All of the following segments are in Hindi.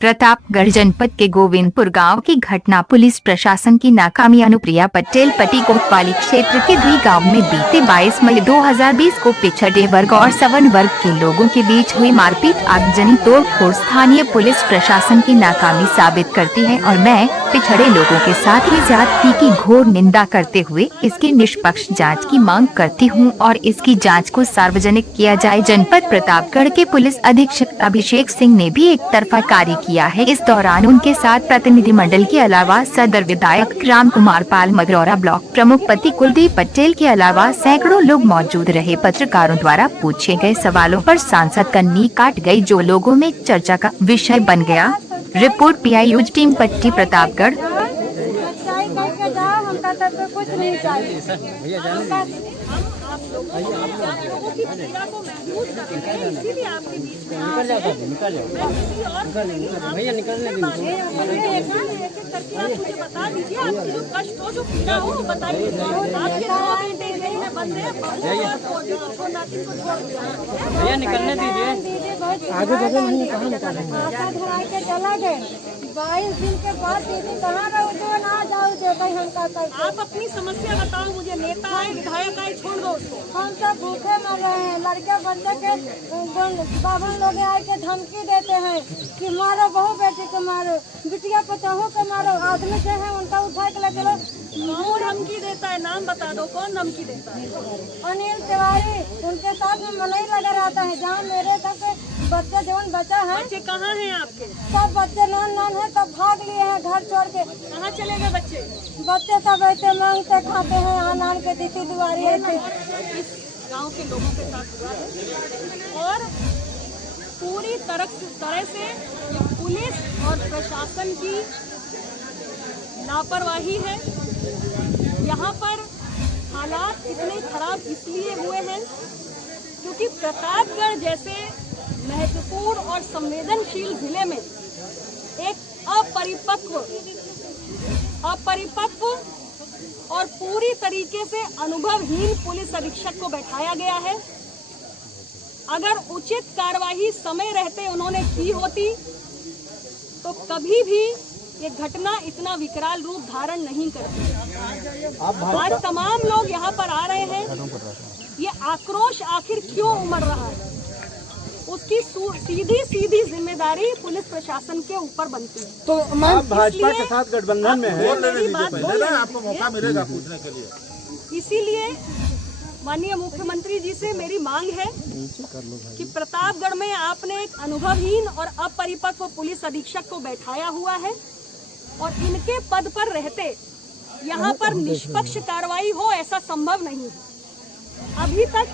प्रतापगढ़ जनपद के गोविंदपुर गांव की घटना पुलिस प्रशासन की नाकामी। अनुप्रिया पटेल पति कोतवाली क्षेत्र के धी गांव में बीते 22 मई 2020 को पिछड़े वर्ग और सवर्ण वर्ग के लोगों के बीच हुई मारपीट आगजनी तोड़फोड़ स्थानीय पुलिस प्रशासन की नाकामी साबित करती है और मैं पिछड़े लोगों के साथ ही जाति की घोर निंदा करते हुए इसकी निष्पक्ष जांच की मांग करती हूं और इसकी जांच को सार्वजनिक किया जाए। जनपद प्रतापगढ़ के पुलिस अधीक्षक अभिषेक सिंह ने भी एक तरफा कार्य किया है। इस दौरान उनके साथ प्रतिनिधिमंडल के अलावा सदर विधायक राम कुमार पाल, मगरौरा ब्लॉक प्रमुख पति कुलदीप पटेल के अलावा सैकड़ों लोग मौजूद रहे। पत्रकारों द्वारा पूछे गए सवालों पर सांसद कन्नी काट गई, जो लोगों में चर्चा का विषय बन गया। रिपोर्ट PIUज टीम पट्टी प्रतापगढ़। कुछ नहीं चाहिए। आप लोगों की पीड़ा को महसूस कर रहे हैं, इसीलिए आपके बीच में भैया निकलने दीजिए। आप मुझे बता दीजिए, आपकी जो कष्ट हो, जो पीड़ा हो, बताइए। आपके 2 घंटे जेल में बंद है, भैया निकलने दीजिए। आगे जगह नहीं, कहाँ निकालेंगे? आशा धराई के चला गए 22 दिन के बाद दीदी कहाँ रहो तो ना जाओ देता हम कहता। आप अपनी समस्या बताओ मुझे, नेता आए विधायक आए छोड़ दो उसको। हम सब भूखे मर रहे हैं, लड़के बच्चे के बाबन लोग आए के धमकी देते हैं कि मारो बहू बेटी को मारो, बिटिया पतोहू को मारो, आदमी जो है उनका उठा के ले चलो। कौन धमकी देता है, नाम बता दो, कौन धमकी देता है? अनिल तिवारी, उनके साथ में मनई लगा रहता है। जहाँ मेरे घर पे बच्चे जवन बचा है। बच्चे कहाँ हैं आपके? सब बच्चे नान है, सब भाग लिए हैं घर छोड़ के। कहाँ चले गए बच्चे? बच्चे सब ऐसे मांगते खाते हैं, आनान के दीदी दुआरी ऐसे। इस गांव के लोगों के साथ हुआ है और पूरी तरह से पुलिस और प्रशासन की लापरवाही है। यहाँ पर हालात इतने खराब इसलिए हुए हैं क्योंकि प्रतापगढ़ जैसे महत्वपूर्ण और संवेदनशील जिले में एक अपरिपक्व और पूरी तरीके से अनुभवहीन पुलिस अधीक्षक को बैठाया गया है। अगर उचित कार्यवाही समय रहते उन्होंने की होती तो कभी भी ये घटना इतना विकराल रूप धारण नहीं करती। आज तमाम लोग यहाँ पर आ रहे हैं, ये आक्रोश आखिर क्यों उमड़ रहा है, उसकी सीधी जिम्मेदारी पुलिस प्रशासन के ऊपर बनती है। तो आप भाजपा के साथ गठबंधन में हैं, आपको मौका मिलेगा पूछने के लिए। इसीलिए माननीय मुख्यमंत्री जी से मेरी मांग है कि प्रतापगढ़ में आपने एक अनुभवहीन और अपरिपक्व पुलिस अधीक्षक को बैठाया हुआ है और इनके पद पर रहते यहाँ पर निष्पक्ष कार्रवाई हो, ऐसा संभव नहीं है। अभी तक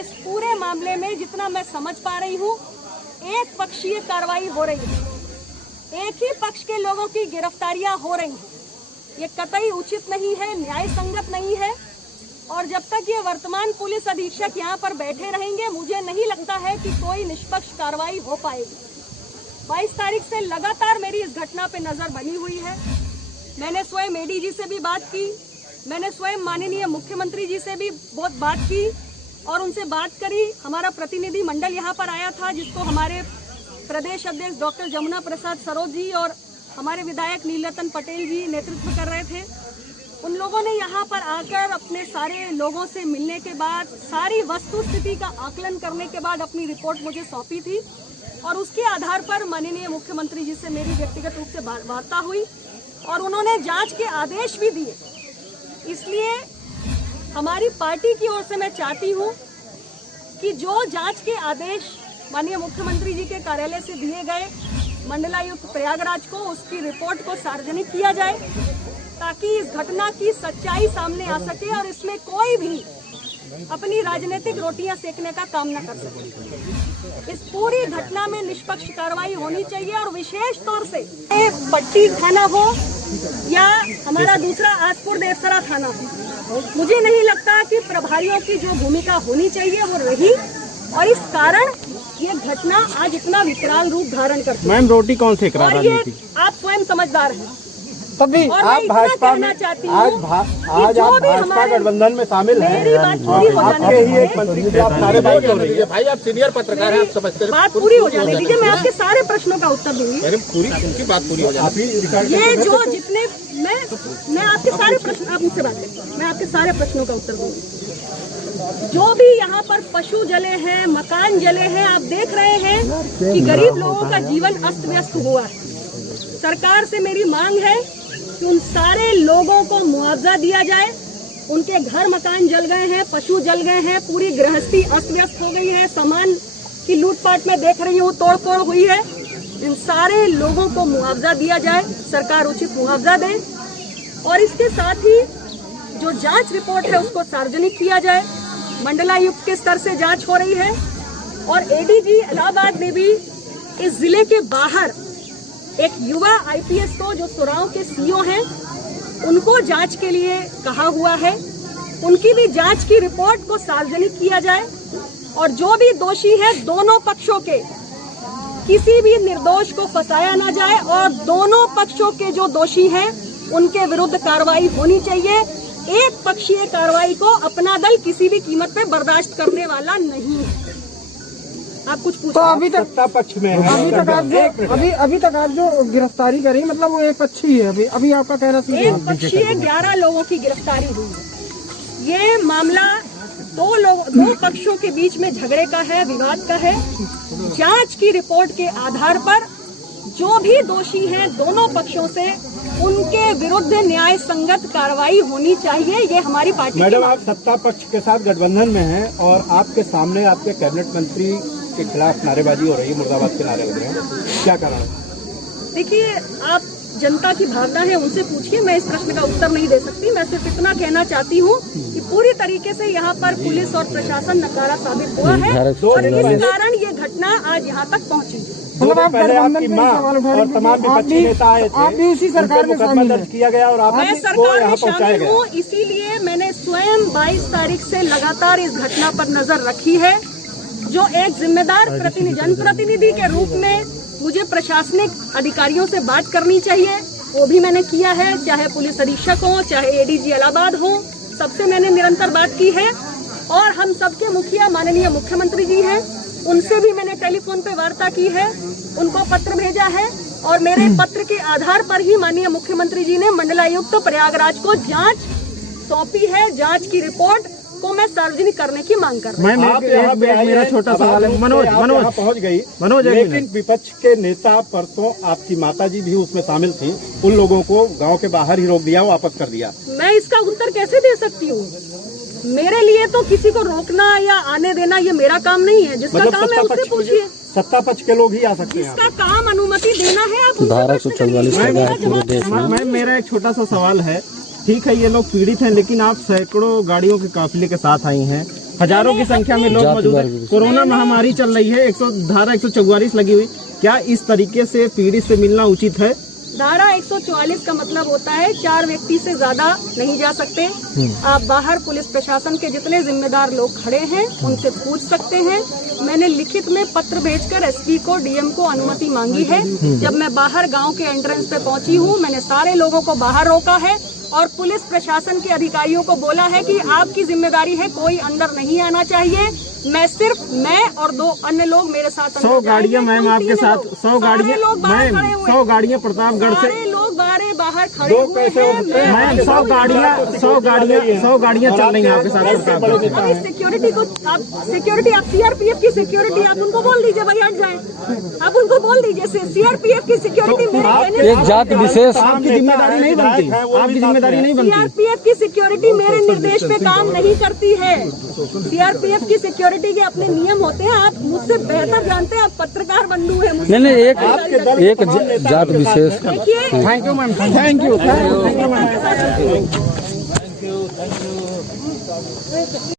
इस पूरे मामले में जितना मैं समझ पा रही हूँ, एक पक्षीय कार्रवाई हो रही है, एक ही पक्ष के लोगों की गिरफ्तारियां हो रही हैं। ये कतई उचित नहीं है, न्याय संगत नहीं है और जब तक ये वर्तमान पुलिस अधीक्षक यहाँ पर बैठे रहेंगे, मुझे नहीं लगता है कि कोई निष्पक्ष कार्रवाई हो पाएगी। 22 तारीख से लगातार मेरी इस घटना पे नजर बनी हुई है। मैंने स्वयं ADG से भी बात की, मैंने स्वयं माननीय मुख्यमंत्री जी से भी बहुत बात की और उनसे बात करी। हमारा प्रतिनिधि मंडल यहाँ पर आया था, जिसको हमारे प्रदेश अध्यक्ष डॉक्टर जमुना प्रसाद सरोज जी और हमारे विधायक नीलरतन पटेल जी नेतृत्व कर रहे थे। उन लोगों ने यहाँ पर आकर अपने सारे लोगों से मिलने के बाद, सारी वस्तु स्थिति का आकलन करने के बाद अपनी रिपोर्ट मुझे सौंपी थी और उसके आधार पर माननीय मुख्यमंत्री जी से मेरी व्यक्तिगत रूप से वार्ता हुई और उन्होंने जाँच के आदेश भी दिए। इसलिए हमारी पार्टी की ओर से मैं चाहती हूँ कि जो जांच के आदेश माननीय मुख्यमंत्री जी के कार्यालय से दिए गए मंडलायुक्त प्रयागराज को, उसकी रिपोर्ट को सार्वजनिक किया जाए ताकि इस घटना की सच्चाई सामने आ सके और इसमें कोई भी अपनी राजनीतिक रोटियां सेकने का काम न कर सके। इस पूरी घटना में निष्पक्ष कार्रवाई होनी चाहिए और विशेष तौर से पट्टी थाना हो या हमारा दूसरा आसपुर देसरा थाना हो, मुझे नहीं लगता कि प्रभारियों की जो भूमिका होनी चाहिए वो रही और इस कारण ये घटना आज इतना विकराल रूप धारण करती है। मैम रोटी कौन से करा रही थी? आप स्वयं समझदार हैं, तब भी और मैं आप इतना भाजपा कहना में चाहती आज हूँ आज जो आप भी भाजपा हमारे- गठबंधन में शामिल मेरी हैं बात पूरी हो जाने आपके ही एक दीजिए। मंत्री के आप नारेबाजी हो रही है। भाई आप सीनियर पत्रकार हैं, आप समझते हैं। बात पूरी हो जाने दीजिए, मैं आपके सारे प्रश्नों का उत्तर दूंगी। अरे पूरी उनकी बात पूरी हो जाती है। ये जो जितने मैं आपके सारे प्रश्न, आप मुझसे बात करें, मैं आपके सारे प्रश्नों का उत्तर दूंगी। जो भी यहाँ पर पशु जले हैं, मकान जले हैं, आप देख रहे हैं कि गरीब लोगों का जीवन अस्त व्यस्त हुआ है। सरकार से मेरी मांग है कि उन सारे लोगों को मुआवजा दिया जाए। उनके घर मकान जल गए हैं, पशु जल गए हैं, पूरी गृहस्थी अस्त व्यस्त हो गई है, सामान की लूटपाट में देख रही हूँ, तोड़ फोड़ हुई है। इन सारे लोगों को मुआवजा दिया जाए, सरकार उचित मुआवजा दे और इसके साथ ही जो जांच रिपोर्ट है उसको सार्वजनिक किया जाए। मंडलायुक्त के स्तर से जांच हो रही है और एडीजी इलाहाबाद ने भी इस जिले के बाहर एक युवा आईपीएस को, जो सुराव के सीओ हैं, उनको जांच के लिए कहा हुआ है। उनकी भी जांच की रिपोर्ट को सार्वजनिक किया जाए और जो भी दोषी है, दोनों पक्षों के, किसी भी निर्दोष को फंसाया ना जाए और दोनों पक्षों के जो दोषी हैं उनके विरुद्ध कार्रवाई होनी चाहिए। एक पक्षीय कार्रवाई को अपना दल किसी भी कीमत पे बर्दाश्त करने वाला नहीं है। आप कुछ पूछो। तो अभी तक सत्ता पक्ष में है। अभी तक आप जो गिरफ्तारी करी, मतलब वो एक पक्षी है। अभी आपका कहना एक पक्षीय 11 लोगों की गिरफ्तारी हुई है। ये मामला दो पक्षों के बीच में झगड़े का है, विवाद का है। जांच की रिपोर्ट के आधार पर जो भी दोषी हैं दोनों पक्षों से, उनके विरुद्ध न्याय संगत कार्रवाई होनी चाहिए। ये हमारी पार्टी। मैडम, आप सत्ता पक्ष के साथ गठबंधन में हैं और आपके सामने आपके कैबिनेट मंत्री के खिलाफ नारेबाजी हो रही है, मुर्दाबाद के नारे लग रहे हैं, क्या कारण है? देखिए, आप जनता की भावना है, उनसे पूछिए। मैं इस प्रश्न का उत्तर नहीं दे सकती। मैं सिर्फ इतना कहना चाहती हूँ कि पूरी तरीके से यहाँ पर पुलिस और प्रशासन नकारा साबित हुआ है और इस कारण ये घटना आज यहाँ तक पहुँची। मतलब आप पहले आपकी मां और तमाम विपक्षी नेता आए थे, आप भी उसी सरकार में शामिल दर्ज किया गया और मैं सरकार में शामिल हूँ। इसीलिए मैंने स्वयं 22 तारीख से लगातार इस घटना पर नजर रखी है। जो एक जिम्मेदार जनप्रतिनिधि के रूप में मुझे प्रशासनिक अधिकारियों से बात करनी चाहिए, वो भी मैंने किया है। चाहे पुलिस अधीक्षक हो, चाहे एडीजी इलाहाबाद हो, सबसे मैंने निरंतर बात की है। और हम सबके मुखिया माननीय मुख्यमंत्री जी हैं, उनसे भी मैंने टेलीफोन पे वार्ता की है, उनको पत्र भेजा है और मेरे पत्र के आधार पर ही माननीय मुख्यमंत्री जी ने मंडलायुक्त प्रयागराज को जांच सौंपी है। जांच की रिपोर्ट को मैं सार्वजनिक करने की मांग कर रहा हूँ। मेरा छोटा सवाल है, मनोज पहुंच गई, लेकिन विपक्ष के नेता परसों आपकी माताजी भी उसमें शामिल थी, उन लोगों को गांव के बाहर ही रोक दिया, वापस कर दिया। मैं इसका उत्तर कैसे दे सकती हूँ? मेरे लिए तो किसी को रोकना या आने देना ये मेरा काम नहीं है। जिसका मतलब काम है उससे पूछिए। सत्ता पक्ष के लोग ही आ सकते हैं। जिसका काम अनुमति देना है आप उनसे धारा प्रश्न करिए। 144 मैम, मेरा एक छोटा सा सवाल है। ठीक है, ये लोग पीड़ित हैं, लेकिन आप सैकड़ों गाड़ियों के काफिले के साथ आई हैं, हजारों की संख्या में लोग मौजूद हैं, कोरोना महामारी चल रही है, धारा 144 लगी हुई, क्या इस तरीके से पीड़ित से मिलना उचित है? धारा 144 का मतलब होता है 4 व्यक्ति से ज्यादा नहीं जा सकते। आप बाहर पुलिस प्रशासन के जितने जिम्मेदार लोग खड़े हैं उनसे पूछ सकते हैं। मैंने लिखित में पत्र भेजकर एसपी को, डीएम को अनुमति मांगी है। जब मैं बाहर गांव के एंट्रेंस पे पहुंची हूं, मैंने सारे लोगों को बाहर रोका है और पुलिस प्रशासन के अधिकारियों को बोला है कि आपकी जिम्मेदारी है, कोई अंदर नहीं आना चाहिए। मैं और 2 अन्य लोग मेरे साथ 100 गाड़ियां मैम आपके साथ, 100 गाड़ियां प्रतापगढ़ से, सारे लोग बाहर खड़े हुए हैं। मैम 100 गाड़ियां चल रही हैं आपके साथ। सिक्योरिटी को आप सीआरपीएफ की सिक्योरिटी आप उनको बोल दीजिए भाई हट जाए। आप उनको बोल दीजिए सीआरपीएफ की सिक्योरिटी एक जाति विशेष आपकी जिम्मेदारी नहीं बनती, आपकी जिम्मेदारी नहीं बनती। सीआरपीएफ की सिक्योरिटी मेरे निर्देश पे काम नहीं करती है। सीआरपीएफ की सिक्योरिटी के अपने नियम होते हैं। आप मुझसे बेहतर जानते हैं, आप पत्रकार बंधु हैं। नहीं, एक जाति विशेष। देखिए, thank you ma'am, thank you ma'am.